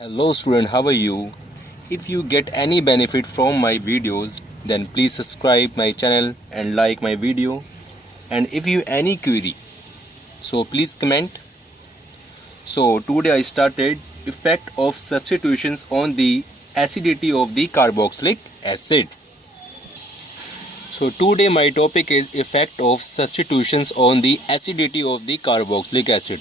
Hello student, how are you? If you get any benefit from my videos, then please subscribe my channel and like my video. And if you any query, so please comment. So today I started effect of substitutions on the acidity of the carboxylic acid. So today my topic is effect of substitutions on the acidity of the carboxylic acid.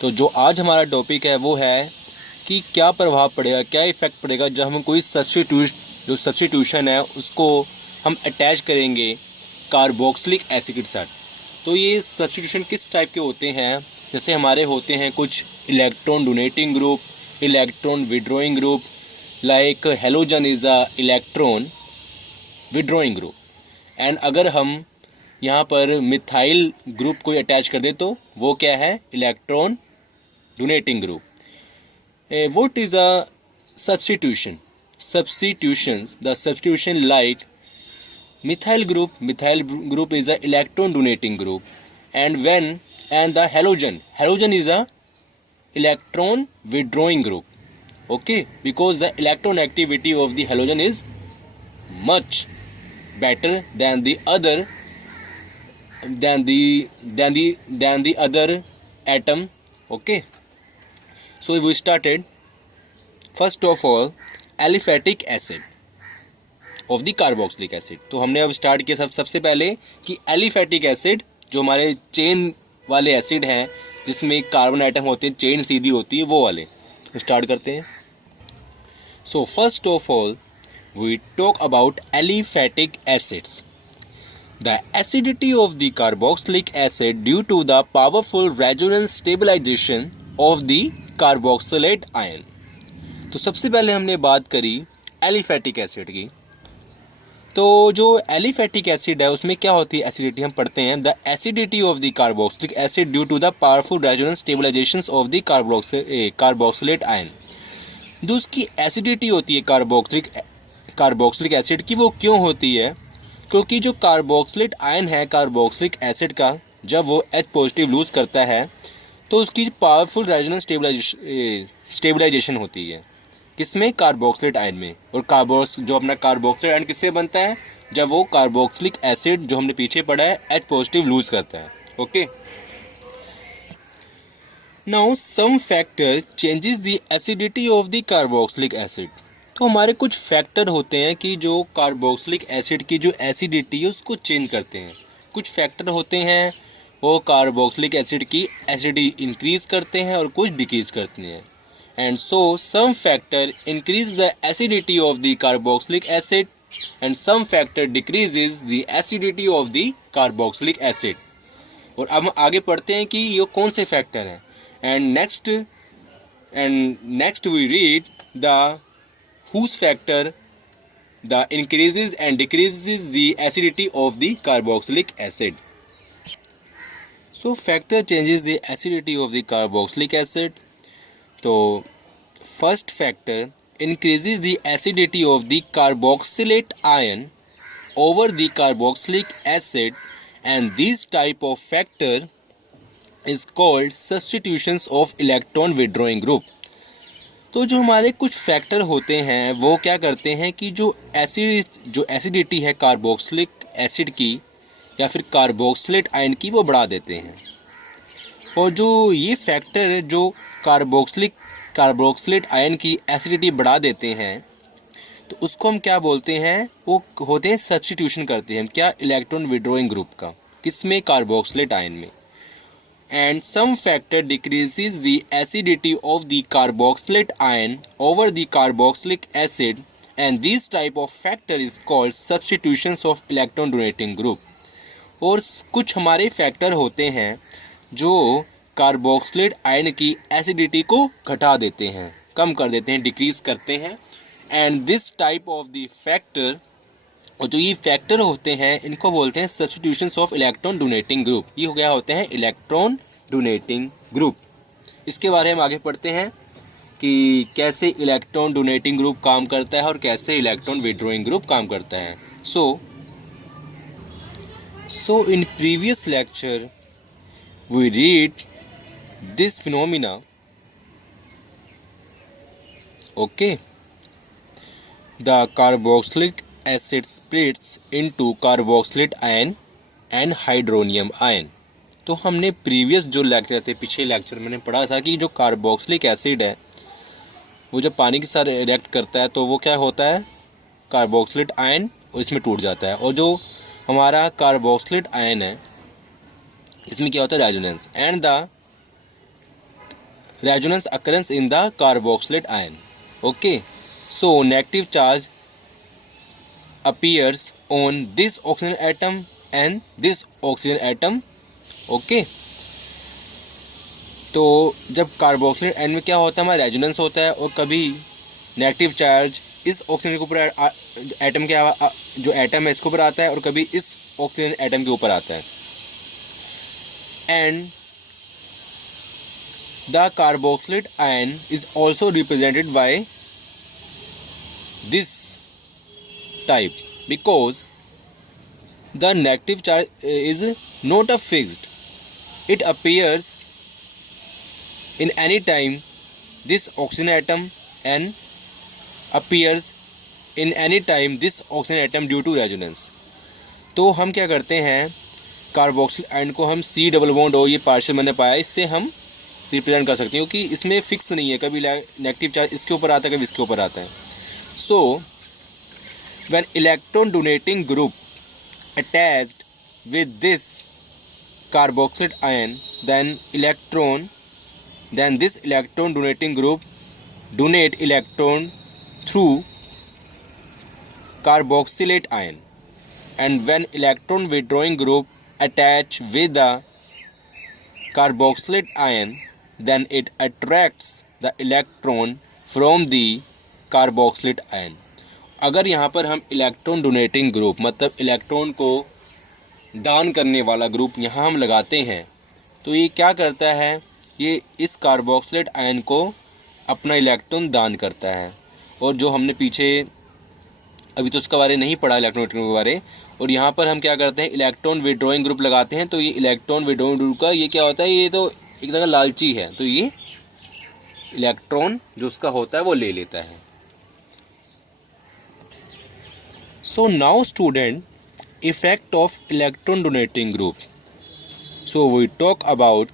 तो जो आज हमारा topic है वो है कि क्या प्रभाव पड़ेगा, क्या इफ़ेक्ट पड़ेगा जब हम कोई सब्स्टिट्यूशन है उसको हम अटैच करेंगे कार्बोक्सिलिक एसिड के साथ। तो ये सब्स्टिट्यूशन किस टाइप के होते हैं, जैसे हमारे होते हैं कुछ electron donating group, electron withdrawing group, like halogen is a electron withdrawing group. And अगर हम यहाँ पर मिथाइल ग्रुप को अटैच कर दे तो वो क्या है, electron donating group. What is a substitution? Substitutions, the substitution like methyl group is a electron donating group, and the halogen is a electron withdrawing group. Okay, because the electron activity of the halogen is much better than the other atom. Okay. So we started first of all aliphatic acid of the carboxylic acid। तो हमने अब start किया सबसे पहले कि aliphatic acid जो हमारे chain वाले एसिड हैं जिसमें कार्बन आइटम होते हैं, चेन सीधी होती है, वो वाले। तो स्टार्ट करते हैं। So first of all we talk about aliphatic acids. The acidity of the carboxylic acid due to the powerful resonance stabilization of the carboxylate ion. तो सबसे पहले हमने बात करी एलिफेटिक एसिड की। तो जो एलिफेटिक एसिड है उसमें क्या होती है एसिडिटी, हम पढ़ते हैं the acidity of the carboxylic acid due to the powerful resonance stabilization of the carboxylate ion. जो उसकी एसिडिटी होती है कार्बोक्सिलिक एसिड की, वो क्यों होती है? क्योंकि जो कार्बोक्सिलेट आयन है कार्बोक्सिलिक एसिड का, जब वो H पॉजिटिव लूज़ करता है तो उसकी पावरफुल रेजोनेंस स्टेबलाइजेशन होती है किसमें, कार्बोक्सिलेट आयन में। और जो अपना कार्बोक्सिलेट आयन किससे बनता है, जब वो कार्बोक्सिलिक एसिड जो हमने पीछे पढ़ा है H पॉजिटिव लूज करता है। Okay, now some factor changes the acidity of the carboxylic acid. तो हमारे कुछ फैक्टर होते हैं कि जो कार्बोक्सिलिक एसिड की जो एसिडिटी है उसको चेंज करते हैं। कुछ फैक्टर होते हैं वो कार्बोक्सिलिक एसिड की एसिडिटी इंक्रीज करते हैं और कुछ डिक्रीज करते हैं। And so some factor increase the acidity of the carboxylic acid and some factor decreases the acidity of the carboxylic acid. और अब हम आगे पढ़ते हैं कि ये कौन से फैक्टर हैं। And next we read the whose factor the increases and decreases the acidity of the carboxylic acid. So factor changes the acidity of the carboxylic acid. तो first factor increases the acidity of the carboxylate ion over the carboxylic acid, and this type of factor is called substitutions of electron withdrawing group. तो जो हमारे कुछ factor होते हैं वो क्या करते हैं कि जो एसिडिटी है कार्बोक्सिलिक एसिड की या फिर कार्बोक्सिलेट आयन की वो बढ़ा देते हैं। और जो ये फैक्टर है जो कार्बोक्सिलेट आयन की एसिडिटी बढ़ा देते हैं तो उसको हम क्या बोलते हैं, वो होते हैं सब्स्टिट्यूशन करते हैं क्या, इलेक्ट्रॉन विड्रॉइंग ग्रुप का, किसमें, कार्बोक्सिलेट आयन में। And some factor decreases the acidity of the carboxylate ion over the carboxylic acid, and this type of factor is called substitutions of electron donating group. और कुछ हमारे factor होते हैं जो carboxylate ion की acidity को घटा देते हैं, कम कर देते हैं, डिक्रीज करते हैं। And this type of the factor, और जो ये फैक्टर होते हैं इनको बोलते हैं substitutions of electron donating group. ये हो गया होते हैं इलेक्ट्रॉन डोनेटिंग ग्रुप। इसके बारे में आगे पढ़ते हैं कि कैसे इलेक्ट्रॉन डोनेटिंग ग्रुप काम करता है और कैसे इलेक्ट्रॉन विड्रॉइंग ग्रुप काम करता है। So in previous lecture we read this phenomena Okay, the carboxylic acid splits into carboxylate ion and hydronium ion. तो हमने प्रीवियस जो लेक्चर थे, पिछले लेक्चर मैंने पढ़ा था कि जो कार्बोक्सिलिक एसिड है वो जब पानी के साथ रिएक्ट करता है तो वो क्या होता है, कार्बोक्सिलेट आयन इसमें टूट जाता है, और जो हमारा कार्बोक्सिलेट आयन है इसमें क्या होता है, resonance, and the resonance occurrence in the carboxylate ion. Okay, so negative charge appears on this oxygen atom and this oxygen atom. Okay, तो जब कार्बोक्सिलेट आयन में क्या होता है, हमारा रेजोनेंस होता है, और कभी नेगेटिव चार्ज इस ऑक्सीजन के ऊपर एटम के जो एटम है इसके ऊपर आता है, और कभी इस ऑक्सीजन एटम के ऊपर आता है. And the carboxylate ion is also represented by this type because the negative charge is not a fixed. It appears in any time this oxygen atom and appears in any time this oxygen atom due to resonance. तो हम क्या करते हैं, carboxyl ion को हम C double bond O ये partial मैंने पाया, इससे हम रिप्रेजेंट कर सकते हैं, क्योंकि इसमें फिक्स नहीं है, कभी नेगेटिव चार्ज इसके ऊपर आता है, कभी इसके ऊपर आता है. So when electron donating group attached with this carboxylate ion, then this electron donating group donate electron through carboxylate ion, and when electron withdrawing group attach with the carboxylate ion, then it attracts the electron from the carboxylate ion. अगर यहाँ पर हम electron donating group मतलब electron को दान करने वाला group यहाँ हम लगाते हैं, तो ये क्या करता है, ये इस कार्बोक्सिलेट आयन को अपना इलेक्ट्रॉन दान करता है. और जो हमने पीछे अभी तो उसका बारे नहीं पढ़ा इलेक्ट्रॉन के बारे, और यहाँ पर हम क्या करते हैं, इलेक्ट्रॉन विड्रॉइंग ग्रुप लगाते हैं. तो ये इलेक्ट्रॉन विड्रॉइंग ग्रुप का ये क्या होता है, ये तो एक तरह का लालची है, तो ये इलेक्ट्रॉन जो उसका होता है वो ले लेता है. So now student, effect of electron donating group. So we talk about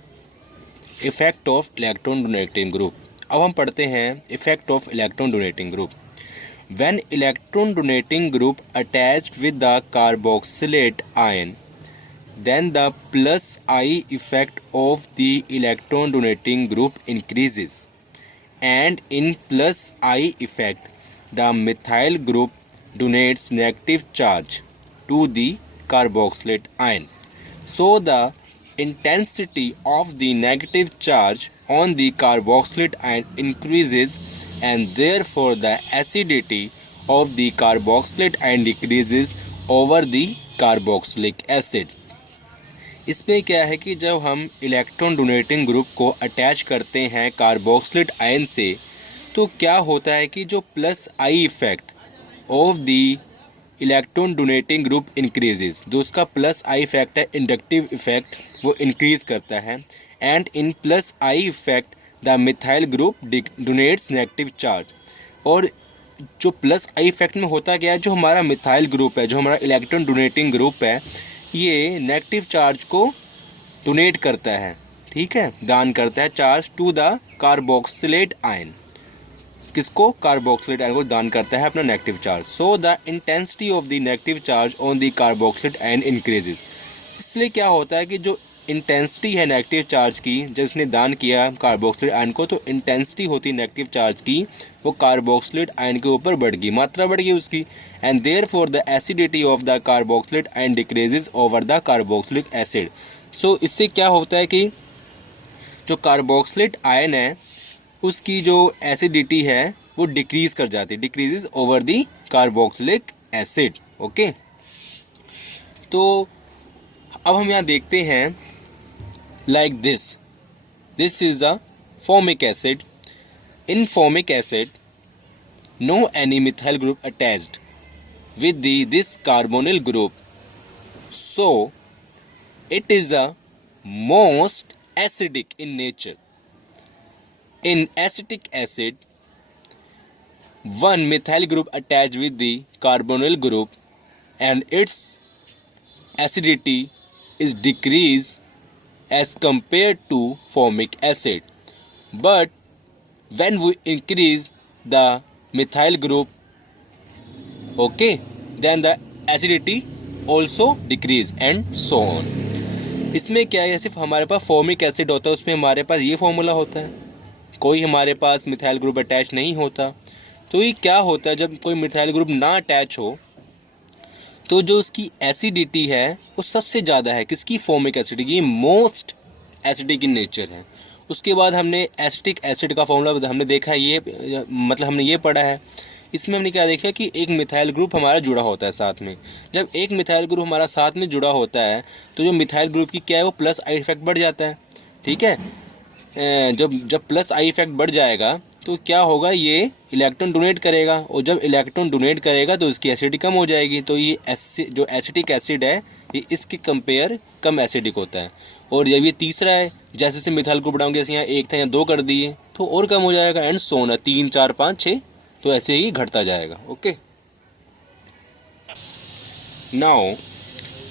effect of electron donating group. अब हम पढ़ते हैं effect of electron donating group. When electron donating group attached with the carboxylate ion, then the plus I effect of the electron donating group increases, and in plus I effect the methyl group donates negative charge to the carboxylate ion. So the intensity of the negative charge on the carboxylate ion increases, and therefore the acidity of the carboxylate ion decreases over the carboxylic acid. इसमें क्या है कि जब हम electron donating group को attach करते हैं carboxylate ion से, तो क्या होता है कि जो plus I effect of the electron donating group increases, जो उसका प्लस आई इफेक्ट है इंडक्टिव इफेक्ट, वो इंक्रीज करता है. And in plus I effect the methyl group donates negative charge. और जो प्लस आई इफेक्ट में होता क्या है, जो हमारा मिथाइल ग्रुप है, जो हमारा इलेक्ट्रॉन डोनेटिंग ग्रुप है, ये नेगेटिव चार्ज को डोनेट करता है, ठीक है, दान करता है charge to the carboxylate ion. किसको, कार्बोक्सिलेट आयन को दान करता है अपना negative charge. So the intensity of the negative charge on the carboxylate ion increases. इसलिए क्या होता है कि जो इंटेंसिटी है नेगेटिव चार्ज की, जब इसने दान किया कार्बोक्सिलेट आयन को, तो इंटेंसिटी होती है नेगेटिव चार्ज की, वो कार्बोक्सिलेट आयन के ऊपर बढ़ गई, मात्रा बढ़ गई उसकी. And therefore the acidity of the carboxylate ion decreases over the carboxylic acid. So इससे क्या होता है कि जो कार्बोक्सिलेट आयन है उसकी जो एसिडिटी है वो डिक्रीज कर जाती है, decreases over the carboxylic acid. Okay, तो अब हम यहाँ देखते हैं like this is a formic acid. In formic acid no any methyl group attached with this carbonyl group, so it is a most acidic in nature. In acetic acid, one methyl group attached with the carbonyl group and its acidity is decreased as compared to formic acid. But when we increase the methyl group, okay, then the acidity also decrease and so on. इसमें क्या है, सिर्फ हमारे पास formic acid होता है, उसमें हमारे पास ये फॉर्मूला होता है, कोई हमारे पास मिथाइल ग्रुप अटैच नहीं होता. तो ये क्या होता है, जब कोई मिथाइल ग्रुप ना अटैच हो तो जो उसकी एसिडिटी है वो सबसे ज़्यादा है. किसकी? फॉर्मिक एसिड की. मोस्ट एसिडिक इन नेचर है. उसके बाद हमने एसिटिक एसिड का फॉर्मूला हमने देखा है, ये मतलब हमने ये पढ़ा है. इसमें हमने क्या देखा कि एक मिथाइल ग्रुप हमारा जुड़ा होता है साथ में. जब एक मिथाइल ग्रुप हमारा साथ में जुड़ा होता है तो जो मिथाइल ग्रुप की क्या है, वो प्लस आई इफेक्ट बढ़ जाता है. ठीक है. जब प्लस आई इफेक्ट बढ़ जाएगा तो क्या होगा, ये इलेक्ट्रॉन डोनेट करेगा, और जब इलेक्ट्रॉन डोनेट करेगा तो इसकी एसिडिटी कम हो जाएगी. तो ये जो एसिटिक एसिड है ये इसके कंपेयर कम एसिडिक होता है. और जब ये तीसरा है, जैसे जैसे मिथाइल ग्रुप बढ़ाऊंगे, जैसे यहाँ एक था यहाँ दो कर दिए तो और कम हो जाएगा, एंड सोना 3 4 5 6 तो ऐसे ही घटता जाएगा. Okay. Now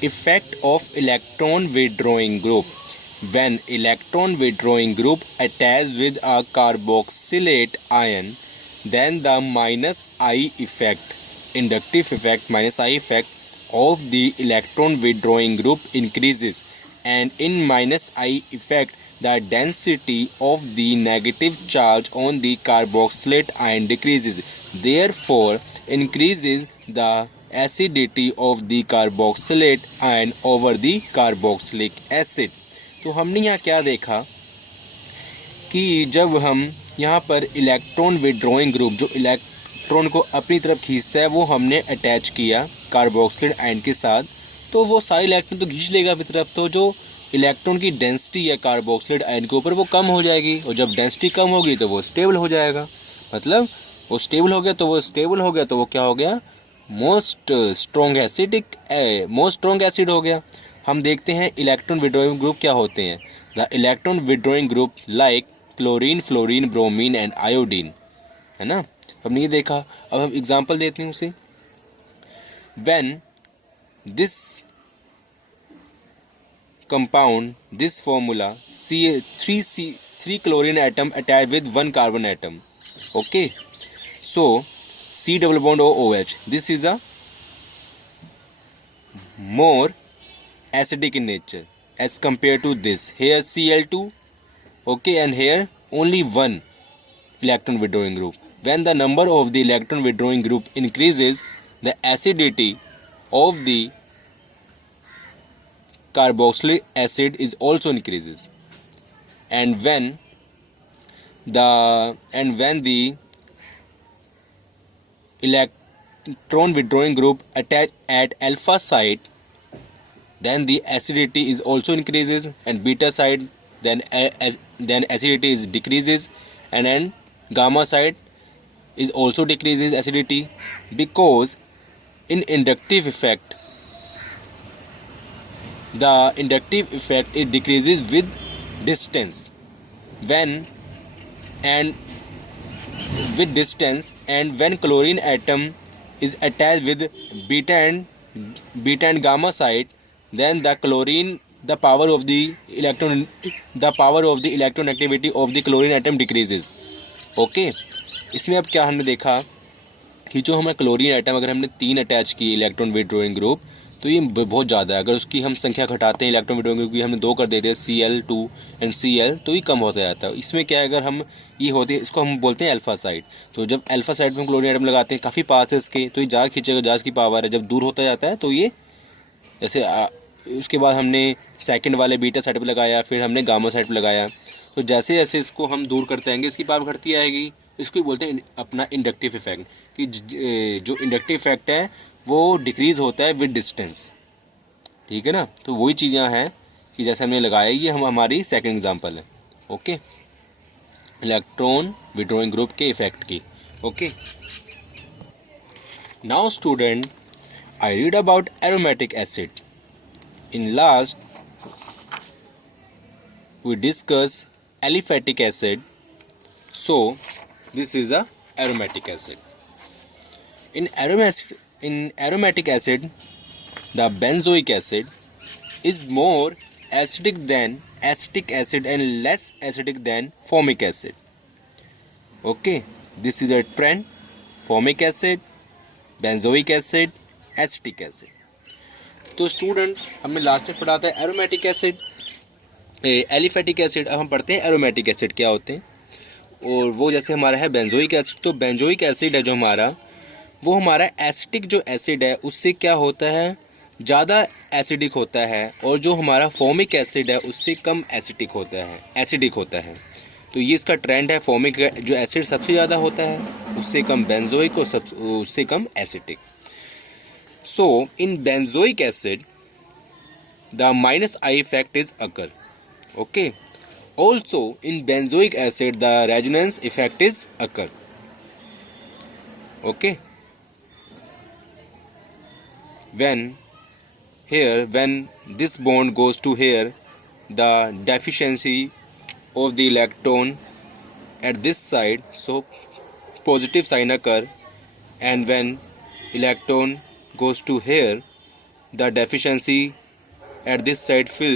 effect of electron withdrawing group. When electron withdrawing group attach with a carboxylate ion, then the minus I effect, inductive effect minus I effect of the electron withdrawing group increases, and in minus I effect the density of the negative charge on the carboxylate ion decreases, therefore increases the acidity of the carboxylate ion over the carboxylic acid. तो हमने यहाँ क्या देखा कि जब हम यहाँ पर इलेक्ट्रॉन विड्रॉइंग ग्रुप, जो इलेक्ट्रॉन को अपनी तरफ खींचता है, वो हमने अटैच किया कार्बोक्सिलेट आयन के साथ, तो वो सारे इलेक्ट्रॉन तो खींच लेगा अपनी तरफ. तो जो इलेक्ट्रॉन की डेंसिटी है कार्बोक्सिलेट आयन के ऊपर वो कम हो जाएगी, और जब डेंसिटी कम होगी तो वो स्टेबल हो जाएगा. मतलब वो स्टेबल हो गया तो वो क्या हो गया, मोस्ट स्ट्रॉन्ग एसिड हो गया. हम देखते हैं इलेक्ट्रॉन विड्रॉइंग ग्रुप क्या होते हैं. The electron withdrawing group like chlorine, fluorine, bromine and iodine, है ना. हमने ये देखा. अब हम एग्जांपल देते हैं उसे. When this compound, this formula three chlorine atom attach with 1 carbon atom. Okay. So C double bond OH, this is a more acidic in nature as compared to this. Here Cl2, okay, and here only one electron withdrawing group. When the number of the electron withdrawing group increases, the acidity of the carboxylic acid is also increases. And when the electron withdrawing group attach at alpha site, then the acidity is also increases, and beta site then acidity is decreases, and then gamma site is also decreases acidity, because in inductive effect the inductive effect it decreases with distance. And when chlorine atom is attached with beta and gamma site, then the power of the electron activity of the chlorine atom decreases. Okay. इसमें अब क्या हमने देखा कि जो हमारा chlorine atom अगर हमने 3 अटैच किए इलेक्ट्रॉन विड्रॉइंग ग्रुप, तो ये बहुत ज़्यादा है. अगर उसकी हम संख्या घटाते हैं इलेक्ट्रॉन विड्रॉइंग ग्रुप की, हमने 2 कर देते हैं Cl2 एंड Cl, तो ये कम होता जाता है. इसमें क्या है, अगर हम ये होते हैं, इसको हम बोलते हैं अल्फा साइड. तो जब अल्फा साइड में हम क्लोरीन एटम लगाते हैं काफ़ी पास है इसके, तो ये ज़्यादा खींचेगा, ज़्यादा की पावर है. जब दूर होता जाता है तो ये जैसे उसके बाद हमने सेकंड वाले बीटा साइड पर लगाया, फिर हमने गामा साइड पर लगाया, तो जैसे जैसे इसको हम दूर करते आएंगे इसकी पावर घटती आएगी. इसको बोलते हैं अपना इंडक्टिव इफेक्ट, कि जो इंडक्टिव इफेक्ट है वो डिक्रीज़ होता है विद डिस्टेंस. ठीक है ना. तो वही चीज़ें हैं कि जैसे हमने लगाया, ये हमारी सेकंड एग्जांपल है. ओके. इलेक्ट्रॉन विड्रॉइंग ग्रुप के इफेक्ट की. Okay. Now student, I read about aromatic acid. In last we discuss aliphatic acid. So this is a aromatic acid. In aromatic acid, the benzoic acid is more acidic than acetic acid and less acidic than formic acid. Okay, this is a trend. Formic acid, benzoic acid, acetic acid. तो student हमने last में पढ़ा था aromatic acid, aliphatic acid. अब हम पढ़ते हैं aromatic acid क्या होते हैं. और वो जैसे हमारा है बेंजोइक एसिड. तो बेंजोइक एसिड है जो हमारा, वो हमारा एसिटिक जो एसिड है उससे क्या होता है, ज़्यादा एसिडिक होता है. और जो हमारा फॉर्मिक एसिड है उससे कम एसिडिक होता है. तो ये इसका ट्रेंड है. फॉर्मिक जो एसिड सबसे ज़्यादा होता है, उससे कम बेंजोइक और उससे कम acetic. So in benzoic acid, the minus I effect is occur. Okay. Also in benzoic acid, the resonance effect is occur. Okay. When this bond goes to here, the deficiency of the electron at this side, so positive sign occur, and when electron goes to here, the deficiency at this side fill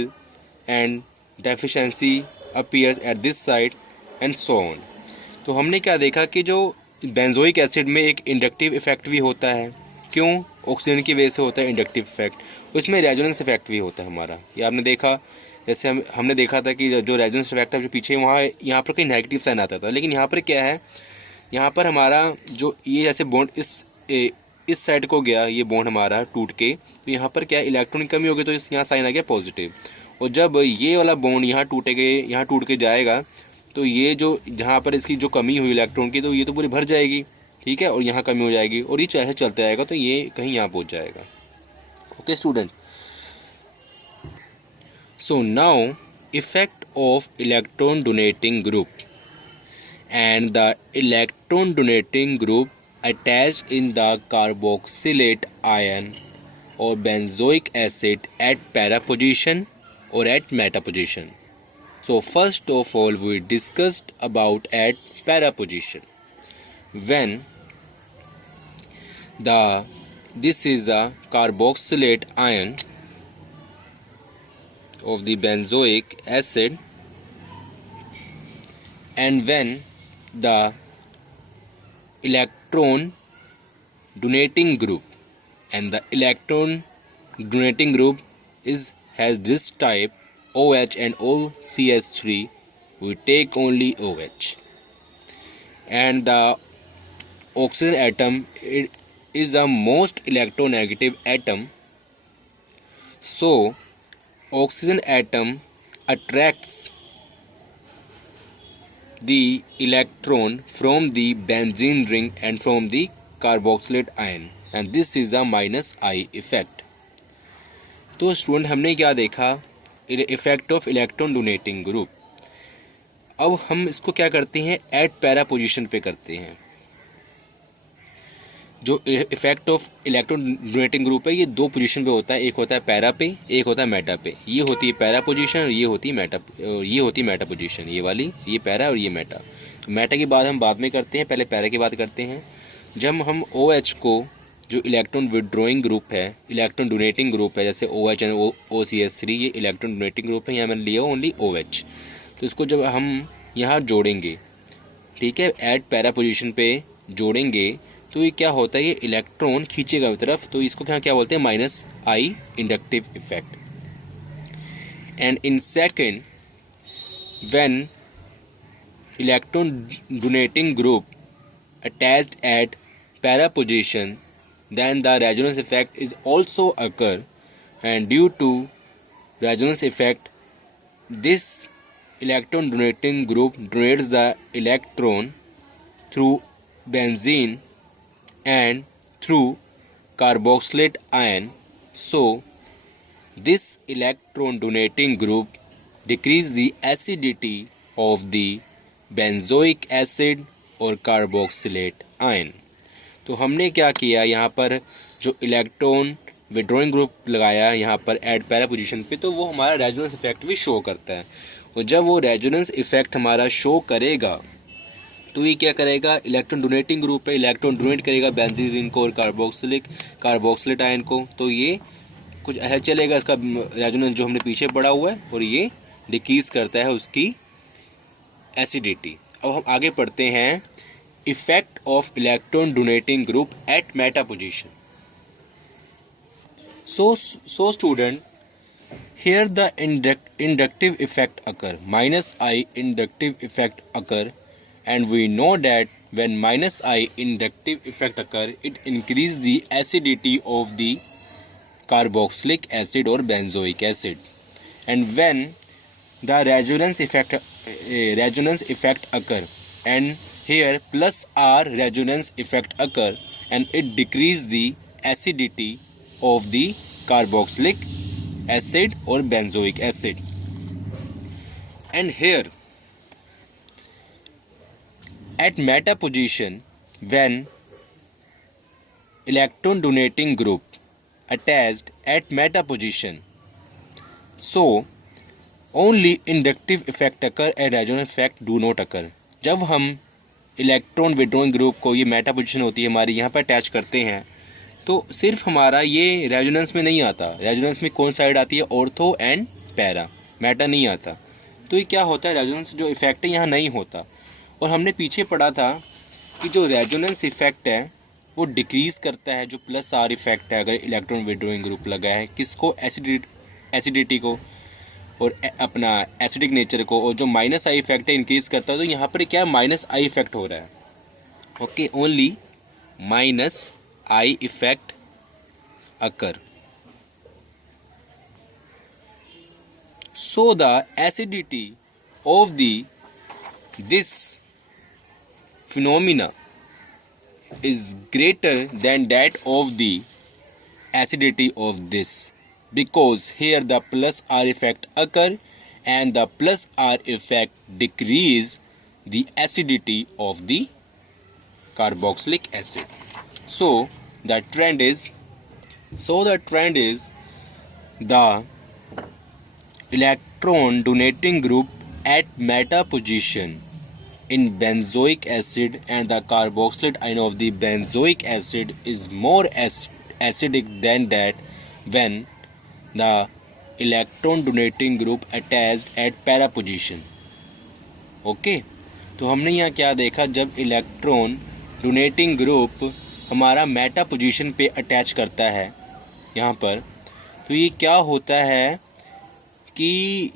and deficiency appears at this side and so on. तो हमने क्या देखा कि जो benzoic acid में एक inductive effect भी होता है. क्यों? ऑक्सीजन की वजह से होता है इंडक्टिव इफेक्ट. उसमें रेजोनेंस इफेक्ट भी होता है हमारा. ये आपने देखा, जैसे हमने देखा था कि जो रेजोनेंस इफेक्ट है जो पीछे वहाँ यहाँ पर कोई नेगेटिव साइन आता था, लेकिन यहाँ पर क्या है, यहाँ पर हमारा जो ये जैसे बॉन्ड इस साइड को गया, ये बॉन्ड हमारा टूट के, तो यहाँ पर क्या इलेक्ट्रॉन की कमी हो गई, तो यहाँ साइन आ गया पॉजिटिव. और जब ये वाला बॉन्ड यहाँ टूट के जाएगा, तो ये जो जहाँ पर इसकी जो कमी हुई इलेक्ट्रॉन की, तो ये तो पूरी भर जाएगी. ठीक है. और यहाँ कमी हो जाएगी और ये ऐसे चलते जाएगा, तो ये कहीं यहाँ पहुँच जाएगा. Okay student. So now effect of electron donating group and the electron donating group attached in the carboxylate ion or benzoic acid at para position or at meta position. So first of all we discussed about at para position. When this is a carboxylate ion of the benzoic acid, and when the electron donating group and the electron donating group has this type OH and OCH3, we take only OH, and the oxygen atom is the most electronegative atom. So oxygen atom attracts the electron from the benzene ring and from the carboxylate ion, and this is a minus I effect. तो student हमने क्या देखा, effect of electron donating group. अब हम इसको क्या करते हैं, एट पैरा पोजीशन पे करते हैं. जो effect of electron donating group है ये दो पोजीशन पे होता है. एक होता है पैरा पे, एक होता है मेटा पे. ये होती है पैरा पोजीशन और ये होती है मेटा पोजीशन. ये वाली, ये पैरा और ये मेटा. तो मेटा की बात हम बाद में करते हैं, पहले पैरा की बात करते हैं. जब हम OH को, जो इलेक्ट्रॉन विड्रॉइंग ग्रुप है, इलेक्ट्रॉन डोनेटिंग ग्रुप है, जैसे OH एंड OCH3, ये इलेक्ट्रॉन डोनेटिंग ग्रुप है, यहाँ मैंने लिया ओनली OH. तो इसको जब हम यहाँ जोड़ेंगे, ठीक है, एट पैरा पोजीशन पे जोड़ेंगे, तो ये क्या होता है, ये इलेक्ट्रॉन खींचेगा तरफ. तो इसको क्या बोलते हैं, minus I inductive effect. And in second, when electron donating group attached eight para position, then the resonance effect is also occur, and due to resonance effect this electron donating group donates the electron through benzene and through carboxylate ion. So this electron donating group decrease the acidity of the benzoic acid or carboxylate ion. तो हमने क्या किया, यहाँ पर जो electron withdrawing group लगाया यहाँ पर एट पैरा पोजीशन पे, तो वो हमारा रेजोनेंस इफेक्ट भी शो करता है. और जब वो रेजोनेंस इफेक्ट हमारा शो करेगा, तो ये क्या करेगा, इलेक्ट्रॉन डोनेटिंग ग्रुप पे इलेक्ट्रॉन डोनेट करेगा बेंजीन रिंग को और कार्बोक्सिलिक आयन को, तो ये कुछ ऐसा चलेगा, इसका रेजोनेंस जो हमने पीछे पढ़ा हुआ है, और ये डिक्रीज करता है उसकी एसिडिटी। अब हम आगे पढ़ते हैं effect of electron donating group at meta position. So student, here the inductive effect occur, minus I inductive effect occur, and we know that when minus I inductive effect occur, it increase the acidity of the carboxylic acid or benzoic acid, and when the resonance effect occur, and here plus R resonance effect occur, and it decrease the acidity of the carboxylic acid or benzoic acid. And here at meta position, when electron donating group attached at meta position, so only inductive effect occur and resonance effect do not occur. जब हम electron withdrawing group को, ये Meta position होती है हमारी, यहाँ पर attach करते हैं, तो सिर्फ हमारा ये रेजोनेंस में नहीं आता। रेजोनेंस में कौन साइड आती है, ऑर्थो एंड पैरा, मेटा नहीं आता। तो ये क्या होता है, रेजोनेंस जो इफेक्ट है यहाँ नहीं होता। और हमने पीछे पढ़ा था कि जो रेजोनेंस इफेक्ट है वो डिक्रीज़ करता है जो प्लस आर इफेक्ट है, अगर इलेक्ट्रॉन विड्रॉइंग ग्रुप लगा है, किसको, एसिडिटी को और अपना एसिडिक नेचर को, और जो माइनस आई इफेक्ट है इंक्रीज़ करता है। तो यहाँ पर क्या माइनस आई इफेक्ट हो रहा है, okay, only minus I effect occur. So the acidity of this phenomena is greater than that of the acidity of this, because here the plus R effect occur, and the plus R effect decrease the acidity of the carboxylic acid. So the trend is the electron donating group at meta position in benzoic acid and the carboxylate ion of the benzoic acid is more acidic than that when the electron donating group attached at para position. Okay, तो हमने यहाँ क्या देखा, जब electron donating group हमारा Meta position पे attach करता है यहाँ पर, तो ये क्या होता है कि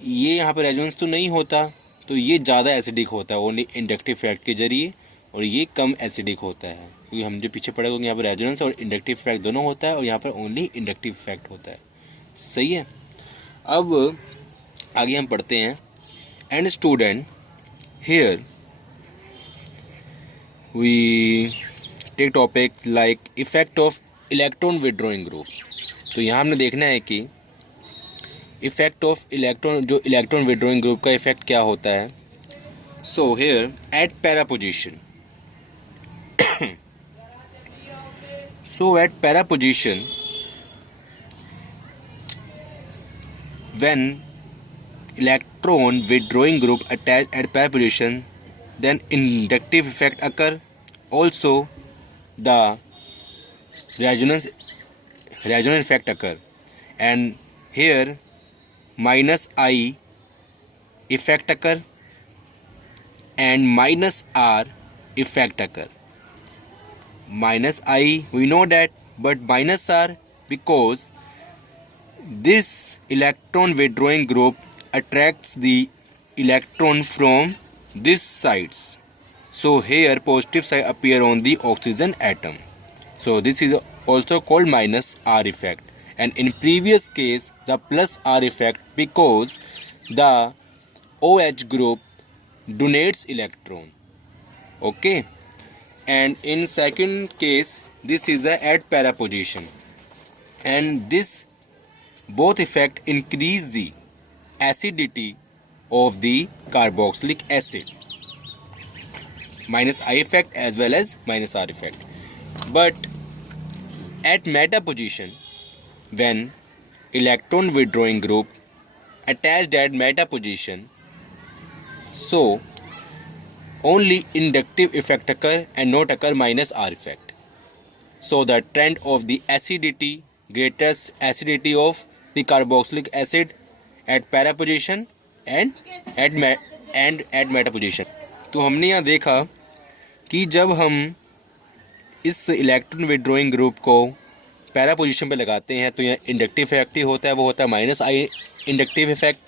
ये यहाँ पर रेजोनेंस तो नहीं होता, तो ये ज़्यादा एसिडिक होता है ओनली इंडक्टिव इफेक्ट के ज़रिए, और ये कम एसिडिक होता है, क्योंकि हम जो पीछे पढ़े होंगे यहाँ पर रेजोनेंस और इंडक्टिव इफेक्ट दोनों होता है, और यहाँ पर ओनली इंडक्टिव इफेक्ट होता है। सही है। अब आगे हम पढ़ते हैं, and student here we take topic like effect of electron withdrawing group. तो यहाँ हमने देखना है कि effect of electron withdrawing group का इफेक्ट क्या होता है। So here at para position, at para position when electron withdrawing group attach at para position, then inductive effect occur. Also the resonance effect occur, and here minus I effect occur and minus R effect occur. Minus I we know that, but minus R because this electron withdrawing group attracts the electron from these sides. So here positive side appear on the oxygen atom. So this is also called minus R effect. And in previous case the plus R effect because the OH group donates electron. Okay. And in second case this is a at para position. And this both effect increase the acidity of the carboxylic acid, minus I effect as well as minus R effect. But at meta position, when electron withdrawing group attached at meta position, so only inductive effect occur and not occur minus R effect. So the trend of the acidity, greatest acidity of the carboxylic acid at para position and at meta position. तो हमने यहाँ देखा कि जब हम इस electron withdrawing group को para position पे लगाते हैं तो यहाँ इंडक्टिव इफेक्ट ही होता है, वो होता है minus I inductive effect,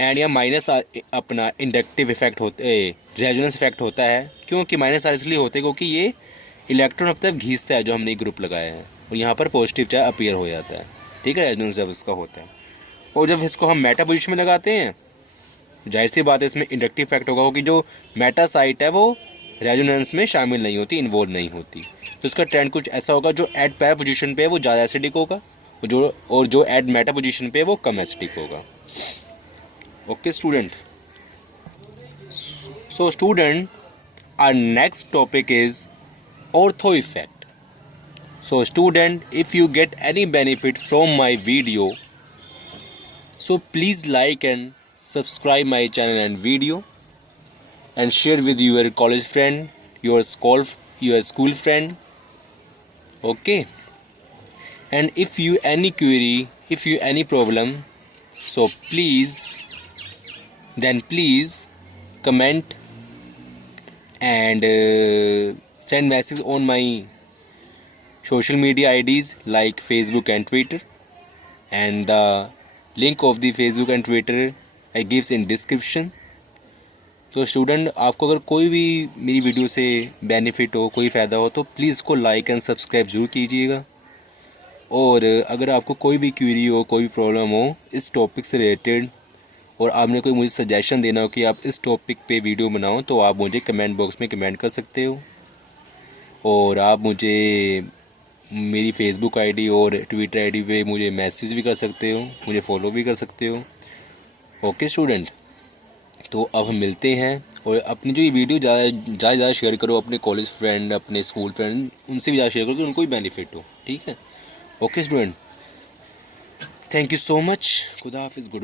and यहाँ माइनस अपना इंडक्टिव इफेक्ट रेजोनेंस इफेक्ट होता है. क्योंकि माइनस आर इसलिए होता है क्योंकि ये इलेक्ट्रॉन अब तक घींचता है जो हमने ग्रुप लगाया है, और यहाँ पर पॉजिटिव चार्ज अपीयर हो जाता है. ठीक है, रेजोनेंस जब इसका होता है. और जब इसको हम मेटा पोजीशन में लगाते हैं, जाहिर सी बात है इसमें इंडक्टिव इफेक्ट होगा, क्योंकि जो मेटा साइट है वो रेजोनेंस में शामिल नहीं होती, इन्वॉल्व नहीं होती. तो इसका ट्रेंड कुछ ऐसा होगा, जो एट पैरा पोजीशन पे है वो ज़्यादा एसिडिक होगा, और जो एट मेटा पोजीशन पे है वो कम एसिडिक होगा. Okay student. So student, our next topic is ortho effect. So student, if you get any benefit from my video, so please like and subscribe my channel and video, and share with your college friend, your school friend. Okay, and if you any query, if you any problem, so please comment and send message on my social media IDs like Facebook and Twitter, and the link of the Facebook and Twitter I gives in description. तो student, आपको अगर कोई भी मेरी video से benefit हो, कोई फ़ायदा हो, तो प्लीज़ इसको लाइक एंड सब्सक्राइब ज़रूर कीजिएगा. और अगर आपको कोई भी क्वेरी हो, कोई प्रॉब्लम हो इस टॉपिक से रिलेटेड, और आपने कोई मुझे सजेशन देना हो कि आप इस टॉपिक पे वीडियो बनाओ, तो आप मुझे कमेंट बॉक्स में कमेंट कर सकते हो. और आप मुझे मेरी फेसबुक आईडी और ट्विटर आईडी पे मुझे मैसेज भी कर सकते हो, मुझे फॉलो भी कर सकते हो. ओके स्टूडेंट, तो अब हम मिलते हैं. और अपनी जो ये वीडियो ज़्यादा शेयर करो अपने कॉलेज फ्रेंड, अपने स्कूल फ्रेंड, उनसे भी ज़्यादा शेयर करो कि उनको भी बेनिफिट हो. ठीक है. Okay student, thank you so much. खुदा हाफिज़. गुड.